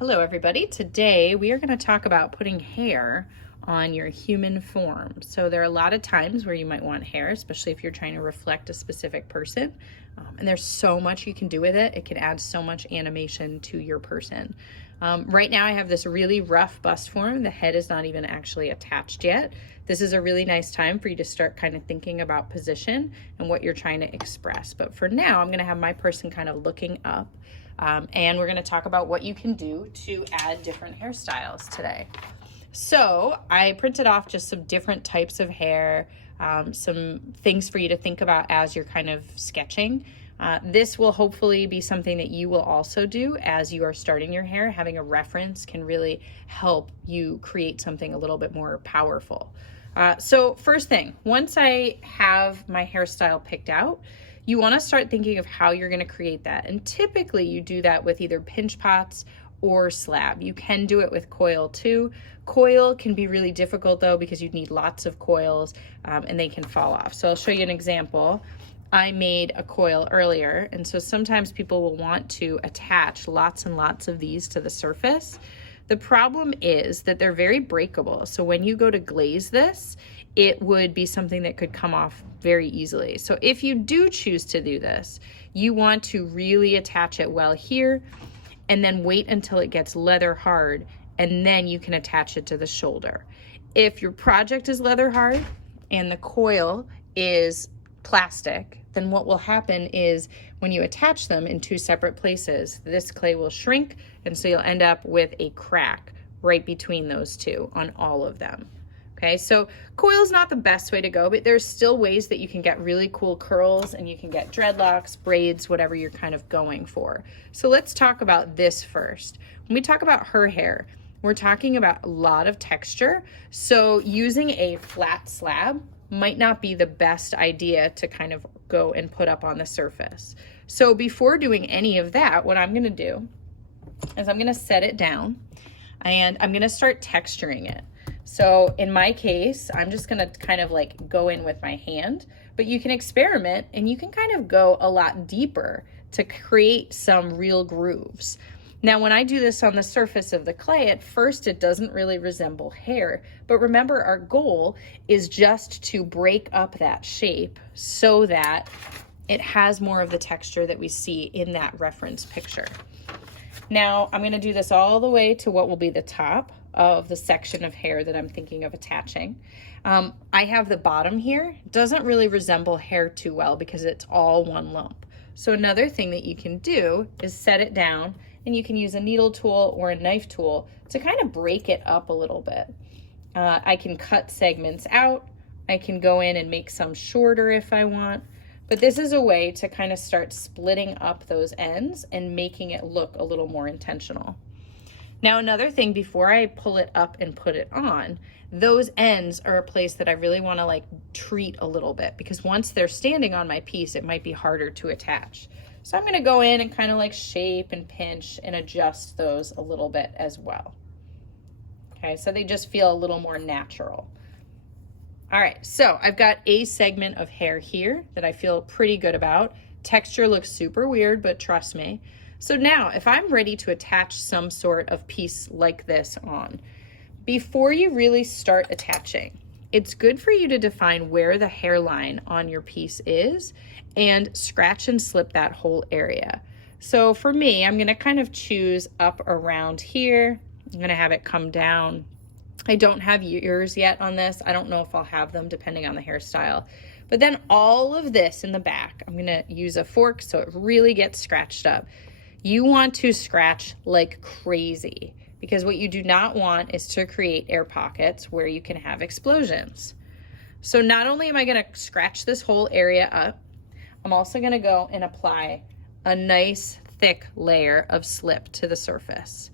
Hello everybody. Today we are going to talk about putting hair on your human form. So there are a lot of times where you might want hair, especially if you're trying to reflect a specific person. And there's so much you can do with it. It can add so much animation to your person. Right now I have this really rough bust form. The head is not even actually attached yet. This is a really nice time for you to start kind of thinking about position and what you're trying to express. But for now, I'm going to have my person kind of looking up. And we're going to talk about what you can do to add different hairstyles today. So I printed off just some different types of hair, some things for you to think about as you're kind of sketching. This will hopefully be something that you will also do as you are starting your hair. Having a reference can really help you create something a little bit more powerful. So first thing, once I have my hairstyle picked out, you want to start thinking of how you're going to create that. And typically you do that with either pinch pots or slab. You can do it with coil too. Coil can be really difficult though, because you need lots of coils and they can fall off. So I'll show you an example. I made a coil earlier, and so sometimes people will want to attach lots and lots of these to the surface. The problem is that they're very breakable. So when you go to glaze this, it would be something that could come off very easily. So if you do choose to do this, you want to really attach it well here and then wait until it gets leather hard, and then you can attach it to the shoulder. If your project is leather hard and the coil is plastic, then what will happen is when you attach them in two separate places, this clay will shrink, and so you'll end up with a crack right between those two on all of them. Okay, so coil is not the best way to go, but there's still ways that you can get really cool curls, and you can get dreadlocks, braids, whatever you're kind of going for. So let's talk about this first. When we talk about her hair, we're talking about a lot of texture. So using a flat slab might not be the best idea to kind of go and put up on the surface. So before doing any of that, what I'm gonna do is I'm gonna set it down and I'm gonna start texturing it. So in my case, I'm just gonna kind of like go in with my hand, but you can experiment and you can kind of go a lot deeper to create some real grooves. Now, when I do this on the surface of the clay, at first it doesn't really resemble hair, but remember our goal is just to break up that shape so that it has more of the texture that we see in that reference picture. Now, I'm gonna do this all the way to what will be the top of the section of hair that I'm thinking of attaching. I have the bottom here. It doesn't really resemble hair too well because it's all one lump. So another thing that you can do is set it down, and you can use a needle tool or a knife tool to kind of break it up a little bit. I can cut segments out. I can go in and make some shorter if I want, but this is a way to kind of start splitting up those ends and making it look a little more intentional. Now, another thing, before I pull it up and put it on, those ends are a place that I really want to like treat a little bit, because once they're standing on my piece, it might be harder to attach. So I'm going to go in and kind of like shape and pinch and adjust those a little bit as well. Okay, so they just feel a little more natural. All right, so I've got a segment of hair here that I feel pretty good about. Texture looks super weird, but trust me. So now if I'm ready to attach some sort of piece like this on, before you really start attaching, it's good for you to define where the hairline on your piece is and scratch and slip that whole area. So for me, I'm gonna kind of choose up around here. I'm gonna have it come down. I don't have ears yet on this. I don't know if I'll have them depending on the hairstyle. But then all of this in the back, I'm gonna use a fork so it really gets scratched up. You want to scratch like crazy, because what you do not want is to create air pockets where you can have explosions. So not only am I gonna scratch this whole area up, I'm also gonna go and apply a nice thick layer of slip to the surface.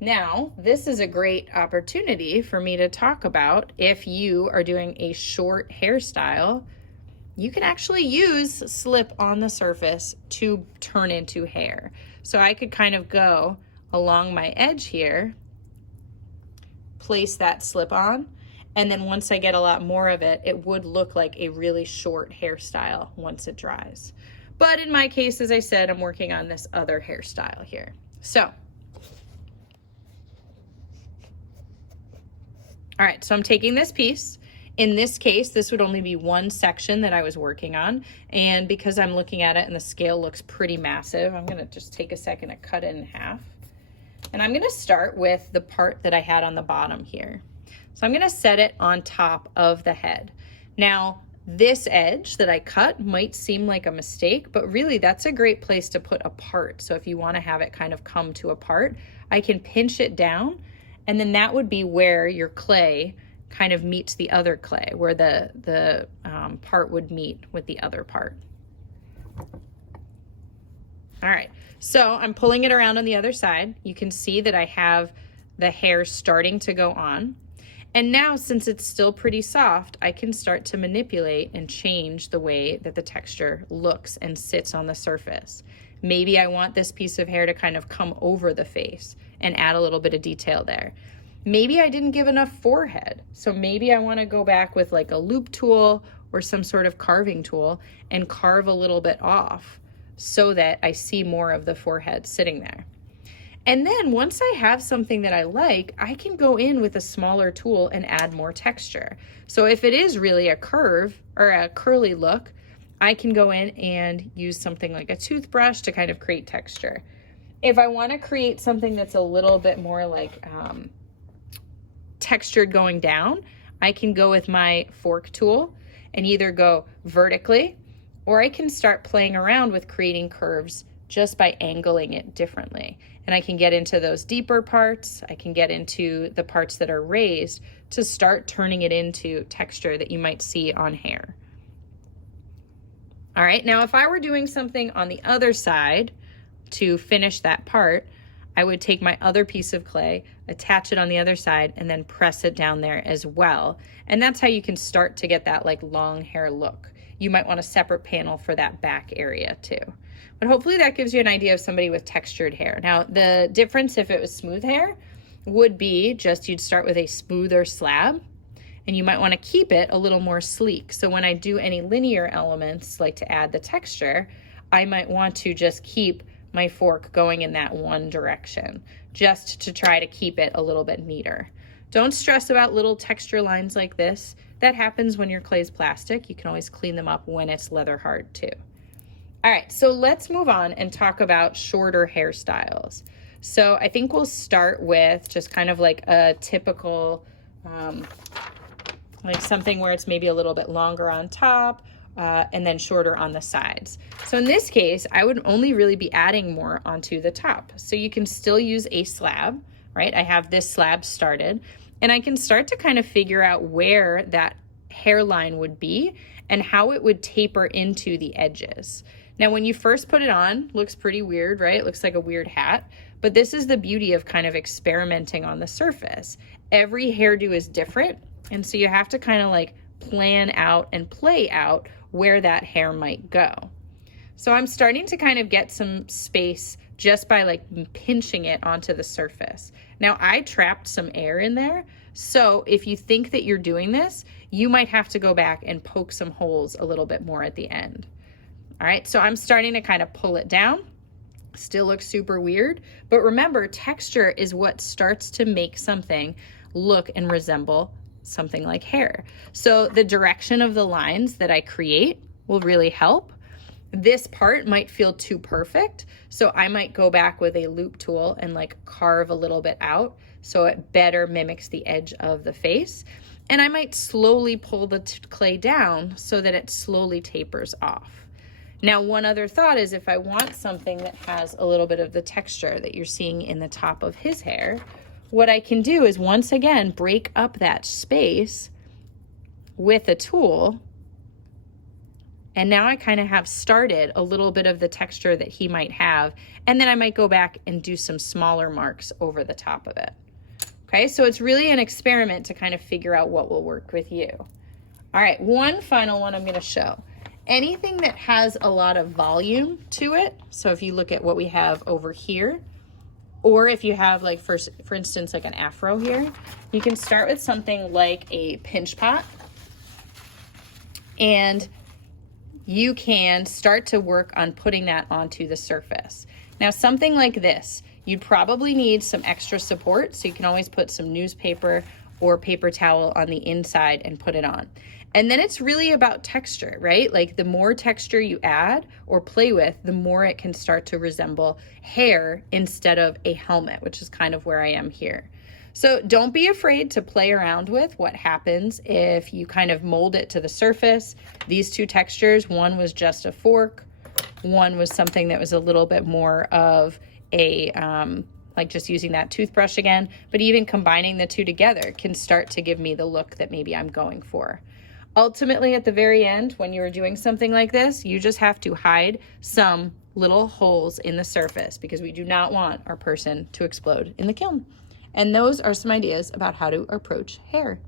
Now, this is a great opportunity for me to talk about if you are doing a short hairstyle, you can actually use slip on the surface to turn into hair. So I could kind of go along my edge here, place that slip on, and then once I get a lot more of it, it would look like a really short hairstyle once it dries. But in my case, as I said, I'm working on this other hairstyle here. So All right, so I'm taking this piece. In this case, this would only be one section that I was working on. And because I'm looking at it and the scale looks pretty massive, I'm gonna just take a second to cut it in half. And I'm gonna start with the part that I had on the bottom here. So I'm gonna set it on top of the head. Now, this edge that I cut might seem like a mistake, but really that's a great place to put a part. So if you wanna have it kind of come to a part, I can pinch it down, and then that would be where your clay kind of meets the other clay, where the part would meet with the other part. All right, so I'm pulling it around on the other side. You can see that I have the hair starting to go on. And now, since it's still pretty soft, I can start to manipulate and change the way that the texture looks and sits on the surface. Maybe I want this piece of hair to kind of come over the face and add a little bit of detail there. Maybe I didn't give enough forehead, so maybe I want to go back with like a loop tool or some sort of carving tool and carve a little bit off so that I see more of the forehead sitting there. And then once I have something that I like, I can go in with a smaller tool and add more texture. So if it is really a curve or a curly look, I can go in and use something like a toothbrush to kind of create texture. If I want to create something that's a little bit more like textured going down, I can go with my fork tool and either go vertically, or I can start playing around with creating curves just by angling it differently. And I can get into those deeper parts, I can get into the parts that are raised to start turning it into texture that you might see on hair. All right, now if I were doing something on the other side to finish that part, I would take my other piece of clay, attach it on the other side, and then press it down there as well. And that's how you can start to get that like long hair look. You might want a separate panel for that back area too. But hopefully that gives you an idea of somebody with textured hair. Now, the difference if it was smooth hair would be just you'd start with a smoother slab, and you might want to keep it a little more sleek. So when I do any linear elements, like to add the texture, I might want to just keep my fork going in that one direction, just to try to keep it a little bit neater. Don't stress about little texture lines like this. That happens when your clay's plastic. You can always clean them up when it's leather hard too. All right, so let's move on and talk about shorter hairstyles. So I think we'll start with just kind of like a typical, like something where it's maybe a little bit longer on top, and then shorter on the sides. So in this case, I would only really be adding more onto the top. So you can still use a slab, right? I have this slab started, and I can start to kind of figure out where that hairline would be and how it would taper into the edges. Now, when you first put it on, looks pretty weird, right? It looks like a weird hat, but this is the beauty of kind of experimenting on the surface. Every hairdo is different, and so you have to kind of like plan out and play out where that hair might go. So I'm starting to kind of get some space just by like pinching it onto the surface. Now I trapped some air in there, so if you think that you're doing this, you might have to go back and poke some holes a little bit more at the end. All right, so I'm starting to kind of pull it down. Still looks super weird, but remember, texture is what starts to make something look and resemble something like hair. So the direction of the lines that I create will really help. This part might feel too perfect, so I might go back with a loop tool and like carve a little bit out so it better mimics the edge of the face. And I might slowly pull the clay down so that it slowly tapers off. Now, one other thought is if I want something that has a little bit of the texture that you're seeing in the top of his hair, what I can do is once again break up that space with a tool, and now I kind of have started a little bit of the texture that he might have, and then I might go back and do some smaller marks over the top of it. Okay, so it's really an experiment to kind of figure out what will work with you. All right, one final one I'm going to show. Anything that has a lot of volume to it, so if you look at what we have over here, or if you have like, for instance, like an afro here, you can start with something like a pinch pot, and you can start to work on putting that onto the surface. Now, something like this, you'd probably need some extra support, so you can always put some newspaper or paper towel on the inside and put it on. And then it's really about texture, right? Like the more texture you add or play with, the more it can start to resemble hair instead of a helmet, which is kind of where I am here. So don't be afraid to play around with what happens if you kind of mold it to the surface. These two textures, one was just a fork, one was something that was a little bit more of a, like just using that toothbrush again, but even combining the two together can start to give me the look that maybe I'm going for. Ultimately, at the very end, when you're doing something like this, you just have to hide some little holes in the surface because we do not want our person to explode in the kiln. And those are some ideas about how to approach hair.